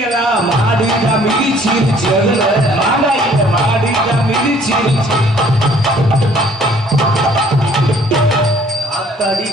பெண்டுகளா மாடிட்டா மிதிச்சிருச்சு அதுல மாடாயிட்ட மாடிட்டா மிதிச்சிருச்சு ஆத்தாடி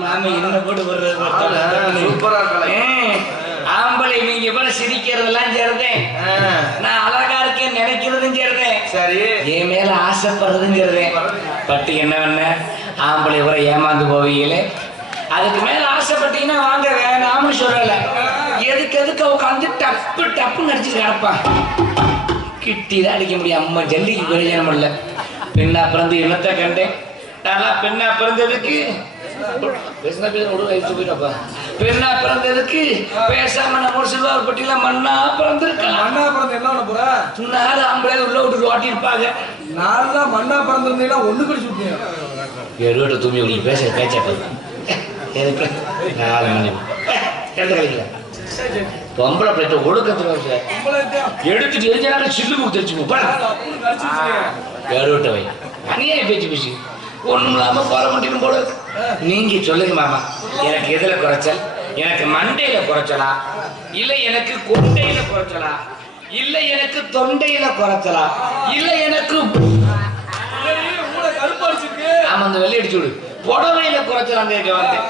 மாமி என்ன போட்டு ஆம்பளை நீங்க எவ்வளவு சிரிக்கிறதெல்லாம் சேர்ந்தேன் நான் அழகா இருக்கேன் நினைக்கிறதும் சேர்ந்தேன் சரி என் மேல ஆசைப்படுறதும் சேர்ந்தேன் பட்டு என்ன பண்ண ஆம்பளை கூட ஏமாந்து போவீங்களே அதுக்கு மேல ஆசைப்பட்டீங்கன்னா வாங்க வேணாம்னு சொல்லல எதுக்கு உட்காந்து டப்பு டப்புன்னு அடிச்சு கிடப்பான் கிட்டிதான் அடிக்க முடியும் அம்மா ஜல்லிக்கு பிரயோஜனம் இல்லை பெண்ணா பிறந்து என்னத்தை கண்டேன் நல்லா பெண்ணா பிறந்ததுக்கு பெண்ணா பிறந்ததுக்கு பேசாம நம்ம சில்வார் பட்டியல மண்ணா பிறந்திருக்கலாம் மண்ணா பிறந்த என்ன பண்ண போற நாலு ஆம்பளை உள்ள விட்டு ஓட்டி இருப்பாங்க நாலு மண்ணா பிறந்திருந்தீங்கன்னா ஒண்ணு கடிச்சு விட்டீங்க எருவட்ட தூமி உங்களுக்கு பேச பேச்சா நாலு மணி எடுத்து கழிக்கல பொம்பளை பிளேட்ட ஒடுக்கத்துல எடுத்துட்டு எரிஞ்சாலும் சில்லு கொடுத்து எருவட்ட வை அநியாய பேச்சு ஒண்ணும் இல்லாம போற மாட்டேன்னு போல நீங்க சொல்லுங்க மாமா எனக்கு எதுல குறைச்சல் எனக்கு மண்டையில குறைச்சலா இல்ல எனக்கு கொண்டையில குறைச்சலா இல்ல எனக்கு தொண்டையில குறைச்சலா இல்ல எனக்கு ஆமா அந்த வெள்ளை அடிச்சு விடு புடவையில குறைச்சலாம் கேட்க வந்தேன்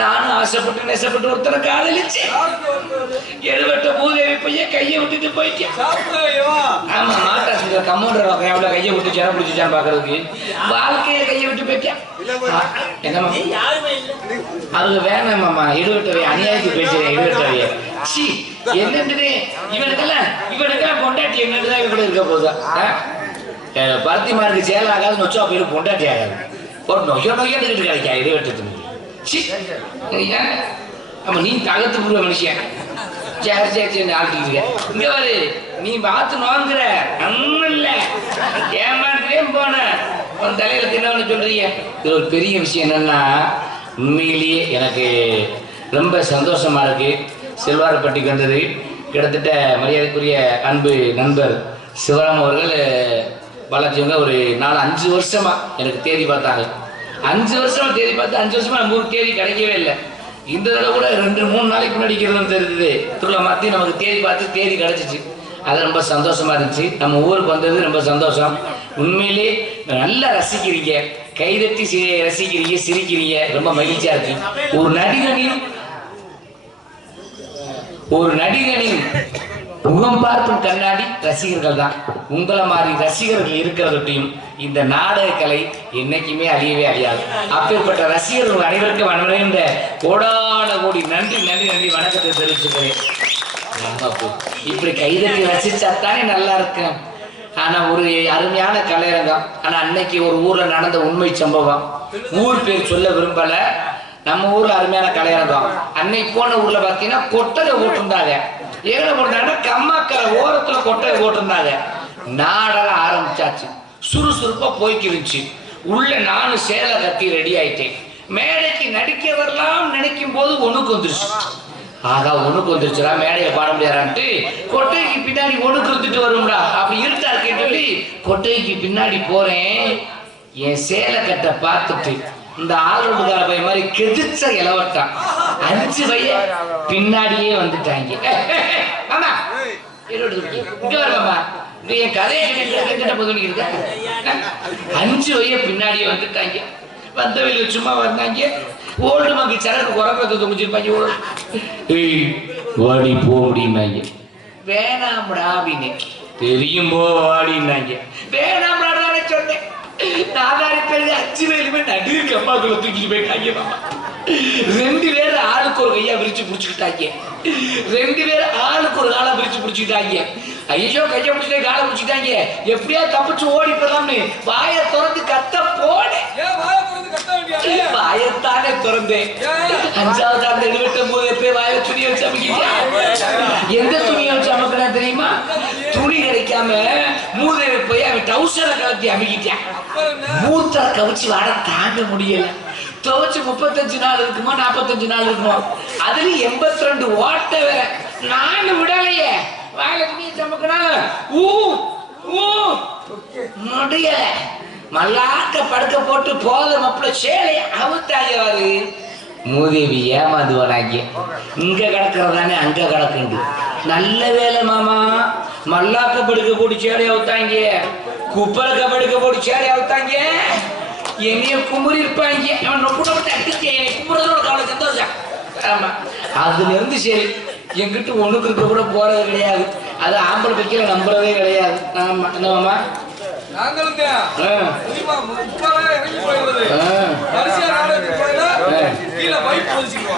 நானும் ஆசைப்பட்டு நெசப்பட்டு ஒருத்தரை காதலிச்சு எழுவட்ட பூதேவி பையன் கையை விட்டுட்டு போயிட்டேன் ஆமா மாட்டா சொல்ற கம்மோண்டர் எவ்வளவு கையை விட்டு சேர பிடிச்சான்னு பாக்குறதுக்கு வாழ்க்கையில கையை விட்டு போயிட்டேன் என்னமா அவங்க வேணாமாமா எழுவட்டவை அநியாயத்துக்கு பேசுறேன் எழுவட்டவைய சி என்னன்னு இவனுக்கெல்லாம் பொண்டாட்டி என்னன்னுதான் இவங்க இருக்க போதா பருத்தி மார்க்கு சேல் ஆகாது நொச்சா போயிரு பொண்டாட்டி ஆகாது ஒரு நொய்யன்னு கிடைக்கா எழுவட்டத்துக்கு ஆமா நீ தகத்து புரிய மனுஷன் சரி சரி சரி ஆட்டிக்கிட்டு இங்க வரு நீ பார்த்து நோங்குற ஒன்னும் இல்ல ஏமாற்றே போன உன் தலையில தின்னு சொல்றீங்க இது ஒரு பெரிய விஷயம் என்னன்னா உண்மையிலேயே எனக்கு ரொம்ப சந்தோஷமா இருக்கு செல்வாரப்பட்டிக்கு வந்தது கிட்டத்தட்ட மரியாதைக்குரிய அன்பு நண்பர் சிவராம் அவர்கள் வளர்ச்சியவங்க ஒரு 4-5 வருஷமா எனக்கு தேதி பார்த்தாங்க 5 வருஷமா தேதி பார்த்து 5 வருஷமா நம்ம ஊருக்கு தேதி கிடைக்கவே இல்லை இந்த தடவை கூட 2-3 நாளைக்கு முன்னாடி தெரிஞ்சது திருவிழா மாற்றி நமக்கு தேதி பார்த்து தேதி கிடைச்சிச்சு அது ரொம்ப சந்தோஷமா இருந்துச்சு நம்ம ஊருக்கு வந்தது ரொம்ப சந்தோஷம் உண்மையிலே நல்லா ரசிக்கிறீங்க கைதட்டி ரசிக்கிறீங்க சிரிக்கிறீங்க ரொம்ப மகிழ்ச்சியா இருக்கு ஒரு நடிகனின் முகம் பார்க்கும் கண்ணாடி ரசிகர்கள் தான் உங்களை மாதிரி ரசிகர்கள் இருக்கிறதையும் இந்த நாடக கலை என்னைக்குமே அழியவே அழியாது அப்பேற்பட்ட ரசிகர்கள் அனைவருக்கும் வணங்குகின்ற கோடான கோடி நன்றி நன்றி நன்றி வணக்கத்தை தெரிவிச்சுக்கிறேன் இப்படி கைதட்டி ரசிச்சாத்தானே நல்லா இருக்கும் ஆனா ஒரு அருமையான கலையரங்கம் ஆனா அன்னைக்கு ஒரு ஊர்ல நடந்த உண்மை சம்பவம் ஊர் பேர் சொல்ல விரும்பல நம்ம ஊர்ல அருமையான கலையரங்கம் அன்னைக்கு போன ஊர்ல பாத்தீங்கன்னா கொட்டகை போட்டிருந்தாங்க ஏழை போட்டாங்கன்னா கம்மாக்கரை ஓரத்துல கொட்டகை போட்டிருந்தாங்க நாடகம் ஆரம்பிச்சாச்சு சுறுசுறுப்பா போய்க்கிருந்துச்சு உள்ள நானும் சேலை கட்டி ரெடி ஆயிட்டேன் மேடைக்கு நடிக்க வரலாம் நினைக்கும் போது ஒண்ணுக்கு வந்துருச்சு ஆகா ஒண்ணுக்கு வந்துருச்சுடா மேடையை பாட முடியாதான்ட்டு கொட்டைக்கு பின்னாடி ஒண்ணுக்கு வந்துட்டு வரும்டா அப்படி இருட்டா இருக்கேன்னு சொல்லி கொட்டைக்கு பின்னாடி போறேன் என் சேலை கட்டை பார்த்துட்டு இந்த ஆளுநர் பைய மாதிரி கெதிச்ச இளவட்டான் 5 பைய பின்னாடியே வந்துட்டாங்க மாமா இங்க வரமாமா என் கதையை 5 பைய பின்னாடியே வந்துட்டாங்க வந்தவையில சும்மா வந்தாங்க ஓல்டு மக்கள் சரக்கு குறப்பத்தை முடிச்சிருப்பாங்க வாடி போ அப்படின்னாங்க வேணாம்டா அப்படின்னு தெரியும் போ வாடினாங்க வேணாம்டா சொன்னேன் நாதாரி பேரு 5 பேருமே நடு கம்மாக்குள்ள தூக்கிட்டு போயிட்டாங்க மாமா. 2 பேர் ஆளுக்கு ஒரு கையா விரிச்சு புடிச்சுக்கிட்டாங்க. 2 பேர் ஆளுக்கு ஒரு காலை விரிச்சு புடிச்சுக்கிட்டாங்க. ஐயோ கையை பிடிச்சிட்டே காலை பிடிச்சிட்டாங்க. எப்படியா தப்பிச்சு ஓடி போலாம்னு வாயை திறந்து கத்த போனேன். வாயத்தானே திறந்தேன். 5வது அந்த எடுவெட்டும் போது எப்ப வாய துணியை வச்சு அமைக்கிட்டேன். எந்த துணியை வச்சு அமைக்கினா தெரியுமா? துணி கிடைக்காம மூதேவி போய் அவன் டவுசரை கலத்தி அமைக்கிட்டான். மூத்தரை கவிச்சு வாட தாங்க முடியல. துவச்சு 35 நாள் இருக்குமா 45 நாள் இருக்குமா? அதுல 82 ஓட்ட வேற. நானும் விடலையே. வாயில துணியை சமைக்கணும் முடியல. மல்லாக்க படுக்க போட்டு போத மப்பள சேலைய அவுத்தாயவாரு. மூதேவி ஏமாந்துவனாங்க. இங்க கிடக்கிறதானே அங்க கிடக்குண்டு. நல்ல வேலை மாமா. மல்லாக்க படுக்க போட்டு சேலை அவுத்தாங்க. குப்பலக்க படுக்க போட்டு சேலை அவுத்தாங்க. என்னைய குமுறி இருப்பாங்க. அவன் ரொம்ப அடிச்சு குமுறதோட கவலை சந்தோஷம். ஆமா அதுல இருந்து சரி எங்கிட்ட ஒண்ணுக்கு இருக்க கூட போறது கிடையாது. அது ஆம்பளை பைக்கில நம்புறதே கிடையாது. ஆமா என்னமாமா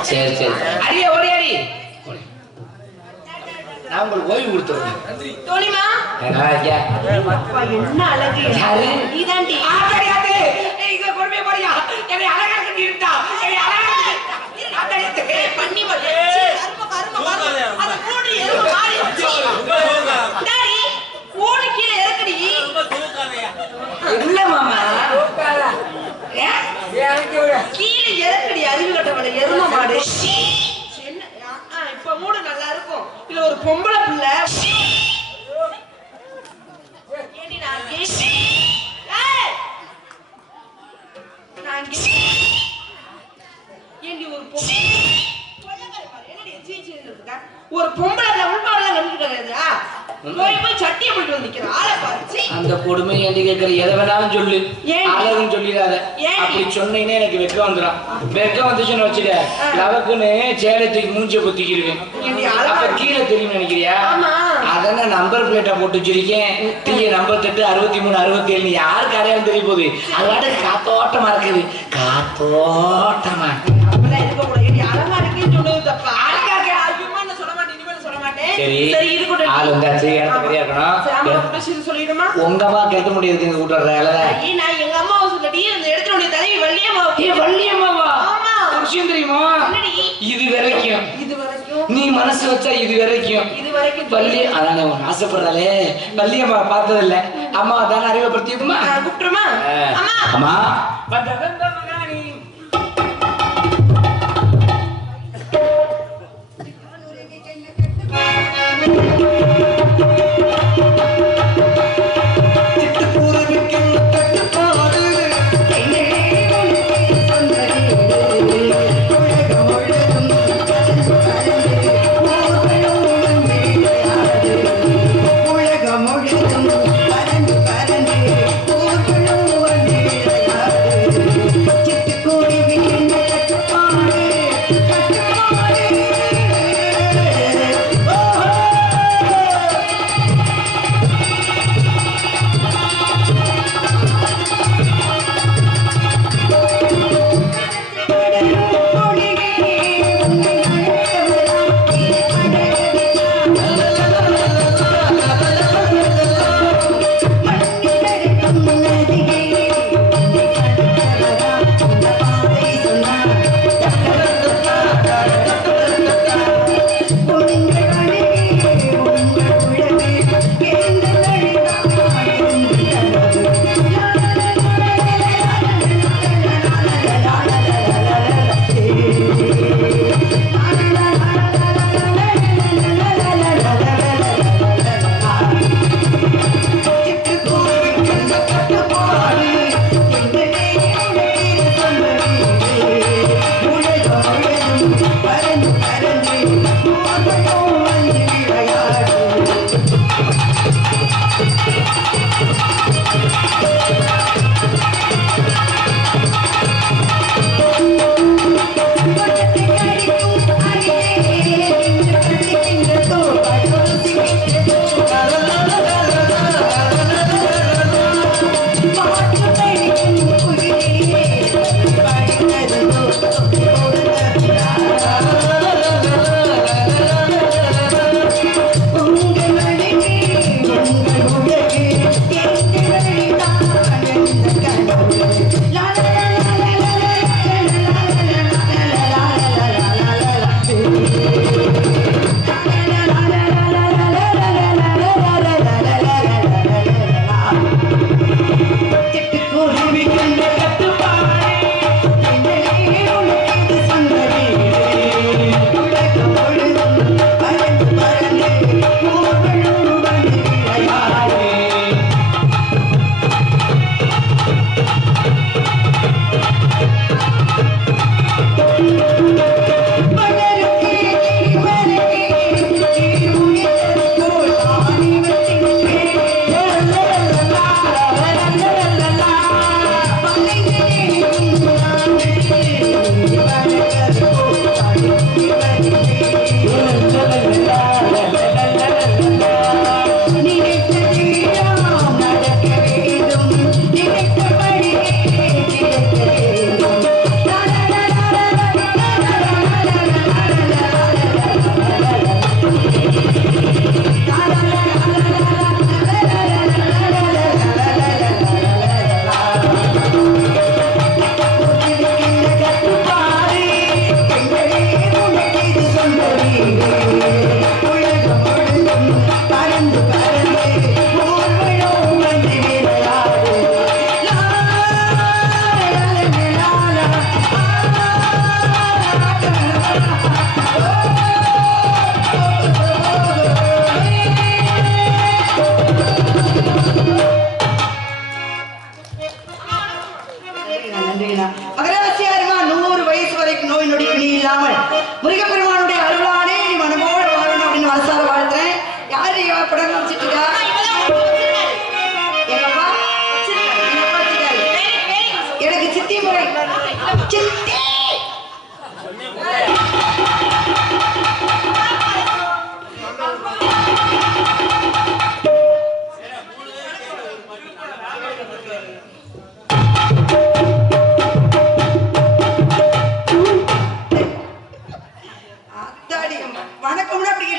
சரி சரி அடியா ஓடி அடி. நான் உங்களுக்கு ஓய்வு கொடுத்துருவேன். என்ன அழகு பொறுமையா போறியா? என்னை அழகா கட்டிட்டா பண்ணி என்ன மாமா கீழே இறக்கடி அறிவு கட்டப்பட எரும மாடு. இப்ப மூடு நல்லா இருக்கும். இல்ல ஒரு பொம்பளை பிள்ளை ஒரு பொம்பளை அந்த கொடுமை ஏண்டி கேட்கிற? எதை வேணாலும் சொல்லு, அழகுன்னு சொல்லிடாத. அப்படி சொன்னீங்கன்னா எனக்கு வெக்கம் வந்துடும். வெக்கம் வந்துச்சுன்னு வச்சுக்க லவக்குன்னு சேலத்துக்கு மூஞ்சிய குத்திக்கிருவேன். அப்ப கீழே தெரியும் நினைக்கிறியா? அதான நம்பர் பிளேட்டை போட்டு வச்சிருக்கேன். டீ நம்பர் 8 63 67 யாருக்கு அடையாளம் தெரிய போகுது? அதோட காத்தோட்டமா இருக்குது. காத்தோட்டமா அழகா இருக்குன்னு சொன்னது தப்பா? சரி ஆள் வந்தாச்சு. இடத்த பெரியா இருக்கணும். உங்க அம்மா கேட்க முடியாது. எங்க கூட்டுறல எங்க அம்மாவை சொல்லி அந்த இடத்துல உடைய தலைவி வள்ளியம்மாவா? விஷயம் தெரியுமா? இது வரைக்கும் நீ மனசு வச்சா இது வரைக்கும் வள்ளி அதானே ஆசைப்படுறாளே. வள்ளியம்மா பார்த்தது இல்ல. அம்மா தானே அறிமுகப்படுத்தியதுமா? கூப்பிட்டுருமா? அம்மா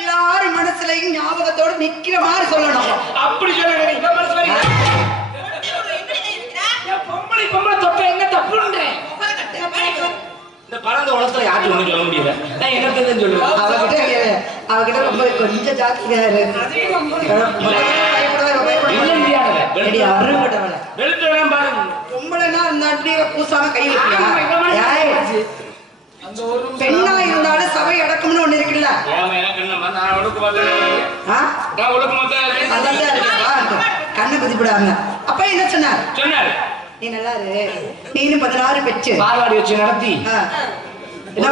எல்லாரும் மனசுலயும் ஞாபகத்தோட நிக்கிற மாதிரி சொல்லணும். அப்படி சொல்லுங்க. பொம்பளை பொம்பளை தொட்ட என்ன தப்புன்றேன். இந்த பழந்த உலகத்துல யாரும் ஒண்ணு சொல்ல முடியல. நான் என்னத்தையும் சொல்லுவேன். அவகிட்ட ரொம்ப கொஞ்சம் ஜாக்கிரதையா பொம்பளைனா இருந்தா பூசாம கை பெண்ணா இருந்தாலும் சபை அடக்கம்னு ஒண்ணு இருக்குல்ல. கண்ணை குதிப்பிடாங்க. அப்ப என்ன சொன்னார்? நீ நல்லா இரு, நீனு 16 பெற்று பால்வாடி வச்சு நடத்தி என்ன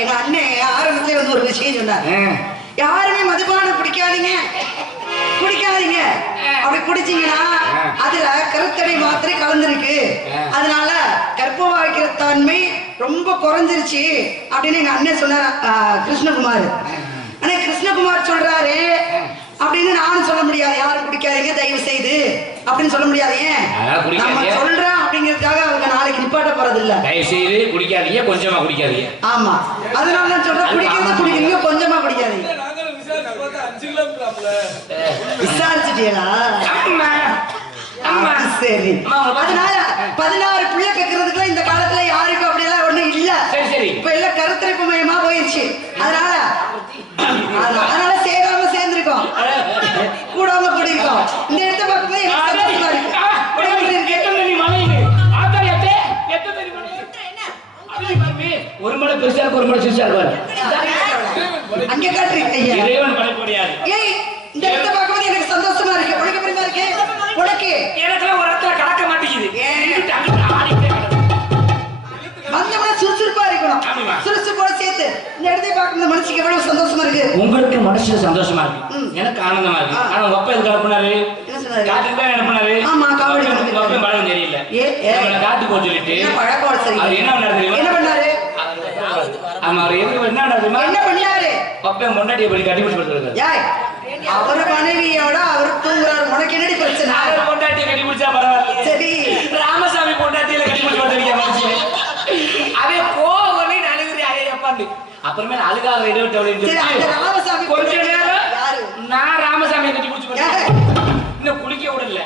எங்க அண்ணன் ஆரம்பத்துல வந்து ஒரு விஷயம் சொன்னார். யாருமே மதுபானம் குடிக்காதீங்க குடிக்காதீங்க, அப்படி குடிச்சீங்கன்னா அதுல கருத்தடை மாத்திரை கலந்துருக்கு, அதனால கர்ப்ப வாய்க்கிற தன்மை ரொம்ப குறைஞ்சிருச்சு அப்படின்னு எங்க அண்ணன் சொன்னார். கிருஷ்ணகுமார் ஆனா கிருஷ்ணகுமார் சொல்றாரு அப்படின்னு நானும் சொல்ல முடியாது. யாரும் குடிக்காதீங்க தயவு செய்து அப்படின்னு சொல்ல முடியாது. ஏன் நம்ம சொல்றோம் அப்படிங்கிறதுக்காக அவங்க நாளைக்கு நிப்பாட்ட போறது இல்ல. தயவு செய்து குடிக்காதீங்க, கொஞ்சமா குடிக்காதீங்க. ஆமா, அதனால நான் சொல்றேன் குடிக்கிறது குடிக்கிறீங்க, கொஞ்சமா குடிக்காதீங்க. விசாரிச்சுட்டீங்களா? சரி. அதனால 16 பிள்ளை கேட்கறதுக்குள்ள இந்த காலத்துல யாருக்கும் அப்படி எல்லாம் ஒண்ணு இல்ல. இப்ப எல்லாம் கருத்தரிப்பு மயமா போயிடுச்சு. அதனால சேராம சேர்ந்திருக்கோம், கூடாம கூடியிருக்கோம். இந்த இடத்த பார்க்கும்போது ஒரு மலை பெருசா இருக்கு, ஒரு மலை சிறுசா இருப்பாரு. அங்க காட்டுறீங்க. இந்த இடத்த பார்க்கும்போது எனக்கு சந்தோஷமா இருக்கு. உனக்கு எப்படிமா இருக்கு? உனக்கு எனக்கு ஒரு இடத்துல கலக்க மாட்டேங்குது. வந்தவன சுறுசுறுப்பா இருக்கணும். சுறுசுறுப்போட சேர்த்து இந்த இடத்தை பார்க்கும்போது மனசுக்கு எவ்வளவு சந்தோஷமா இருக்கு. உங்களுக்கு மனசுல சந்தோஷமா இருக்கு, எனக்கு ஆனந்தமா இருக்கு. ஆனா உங்க அப்பா எதுக்கு அனுப்புனாரு? காட்டுக்கு தான் அனுப்புனாரு. ஆமா, காவடி அப்பா பழம் தெரியல, காட்டுக்கு போக சொல்லிட்டு பழக்கம் சரி. அது என்ன பண்ணாரு தெரியுமா? என்ன பண்ணாரு? ஆமா, அவர் எதுக்கு என்ன தெரியுமா? என்ன பண்ணாரு? அப்பா முன்னாடியே போய் கட்டி பிடிச்சு கொடுத்துருக்காரு. அவரு மனைவியோட அவர் தூங்குறாரு, உனக்கு என்னடி பிரச்சனை? அவர் பொண்டாட்டியை கட்டி பிடிச்சா பரவாயில்ல. சரி, ராமசாமி பொண்டாட்டியில கட்டி பிடிச்சு பார்த்துருக்கேன். அதே கோவம் அழுகுறி அதே எப்பாண்டு அப்புறமே அழுகாத இடைவிட்டு ராமசாமி கொஞ்ச நேரம் நான் ராமசாமியை கட்டி பிடிச்சு இன்னும் குளிக்க விடல.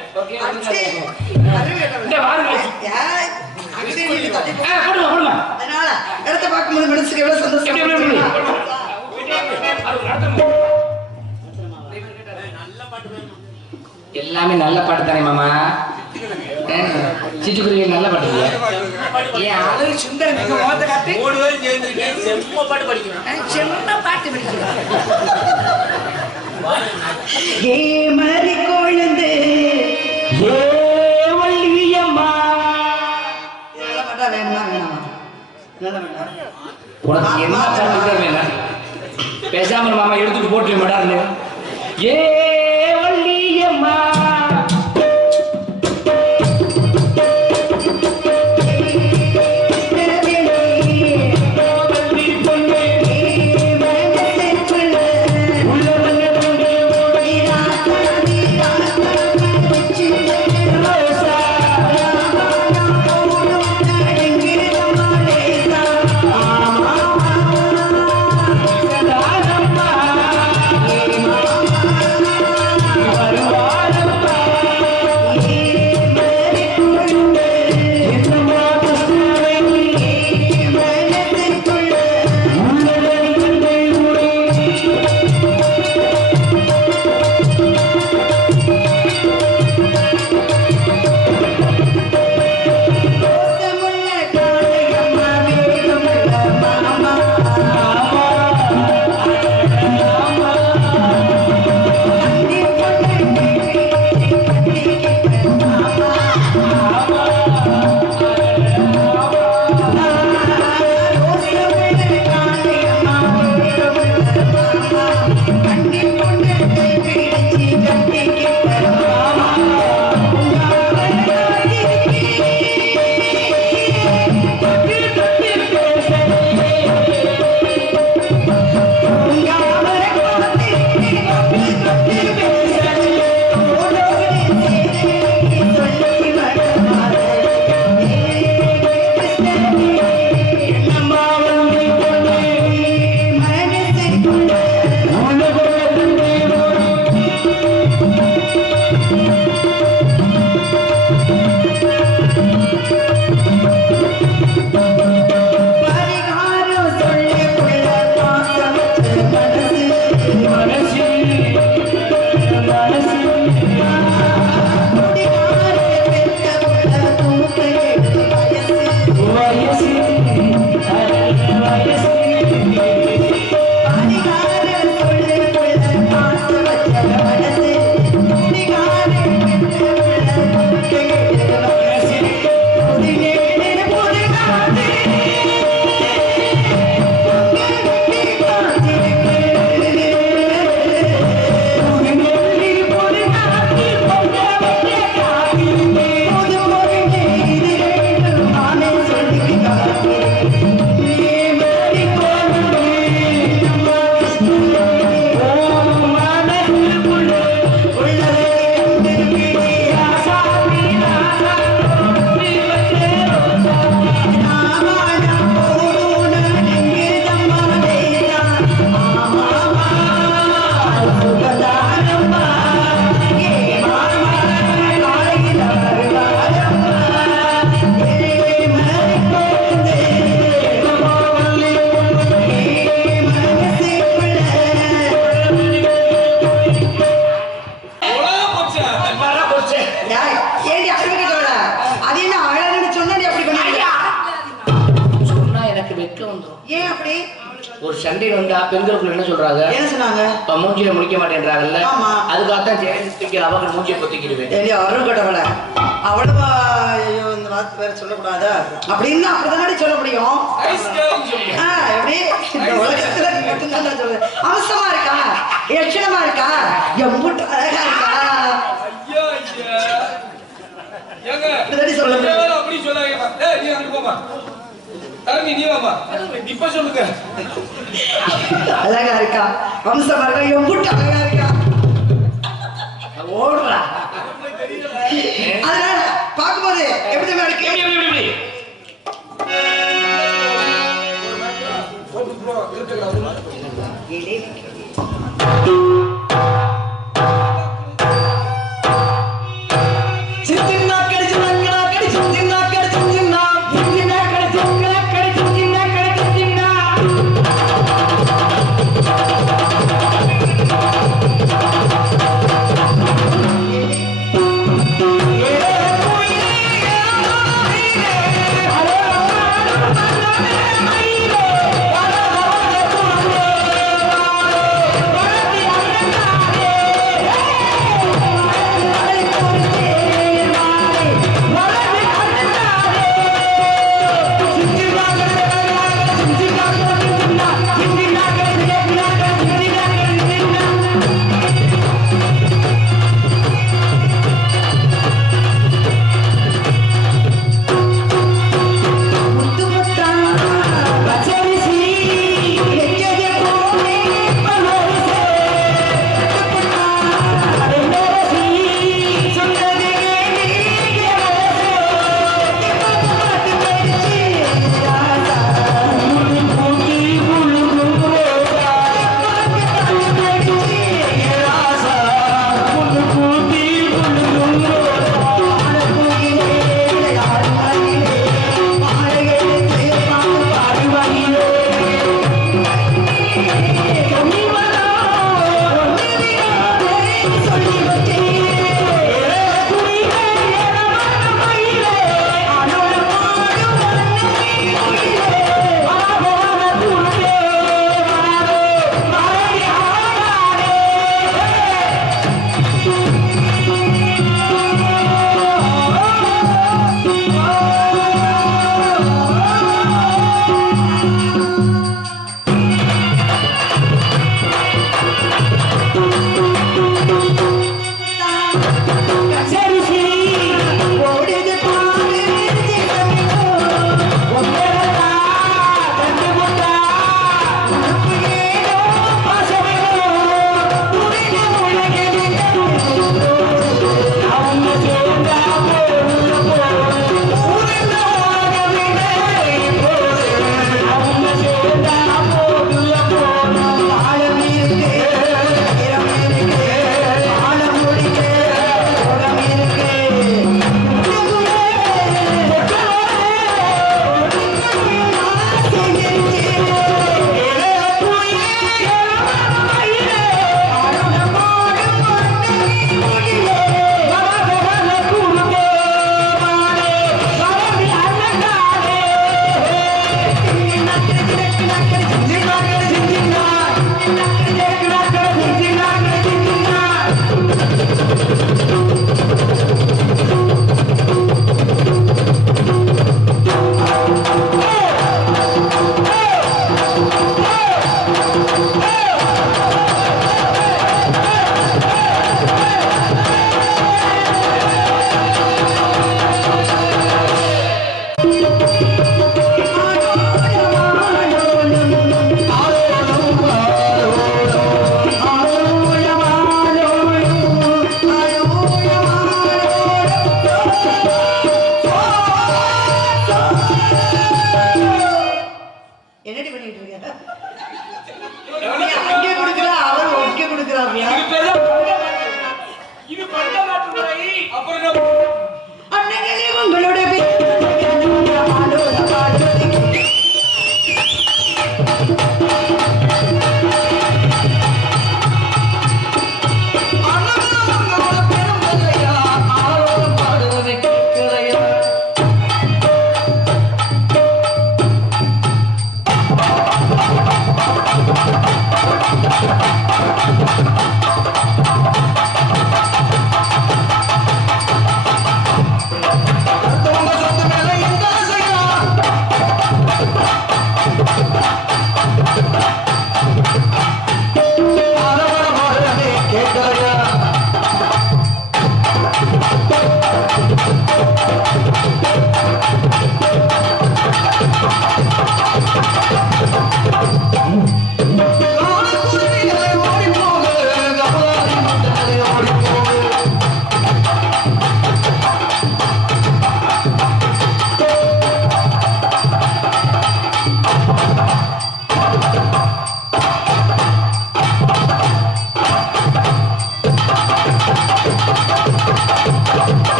அதனால இடத்த பார்க்கும்போது மனசுக்கு எவ்வளவு சந்தோஷம். எல்லாமே நல்ல பாட்டு தானே மாமா. சிட்டுக்குருவி நல்ல பாட்டு இல்லையா? என் அழகு சுந்தரம் மிக மோத்த காட்டு 3 பேரும் சேர்ந்துருக்கேன். செம்ம பாட்டு படிக்கணும், செம்ம பாட்டு படிக்கணும். ஏ மரி கொழுந்து ஏ வள்ளியம்மா. நல்ல பாட்டா வேணுமா வேணாமா? நல்ல பாட்டா. உனக்கு என்ன பாட்டு வேணும்? பேசாம மாமா எடுத்துட்டு போட்டு மாட்டாரு. ஏ வள்ளியம்மா ஏன் அப்படி? ஒரு சண்டை வந்தா பெண்களுக்குள்ள என்ன சொல்றாங்க? என்ன சொன்னாங்க? மூஞ்சியை முடிக்க மாட்டேன்றாங்கல்ல. ஆமா. அதுக்காகத்தான் ஜெயந்தி அவங்க மூஞ்சியை பொத்திக்கிடுவேன். அருள் கட்டவள அவ்வளவா இந்த வார்த்தை வேற சொல்லக்கூடாதா அப்படின்னு அப்படிதானே சொல்ல முடியும். எப்படி இந்த உலகத்துல மட்டும்தான் நான் சொல்றேன். அவசரமா இருக்கா, லட்சணமா இருக்கா, எம்புட்டு அழகா இருக்கா. அப்படி சொல்லாங்க. இப்ப சொல்லுங்க. அழகா இருக்கா, வம்சமா இருக்கா, எம்புட்டு அழகா இருக்கா. ஓடுறா. அதனால பார்க்கும்போது எப்படி இருக்கு?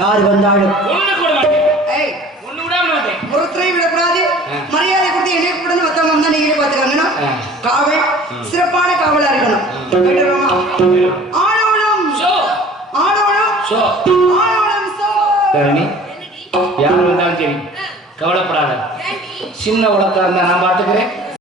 யார் வந்தாலும் ஒண்ணு கூட மாட்டேன் ஒண்ணு விடாம மாட்டேன் ஒருத்தரையும் விடக்கூடாது மரியாதை கொடுத்து என்னை கூப்பிட்டு மத்தவங்க வந்தா நீங்களே பாத்துக்காங்கன்னா காவல் சிறப்பான காவலா இருக்கணும் கேட்டுறோமா ஆணவனம் ஆணவனம் ஆணவனம் தரணி யார் வந்தாலும் சரி கவலைப்படாத சின்ன உலக்கா இருந்தா நான் பாத்துக்கிறேன்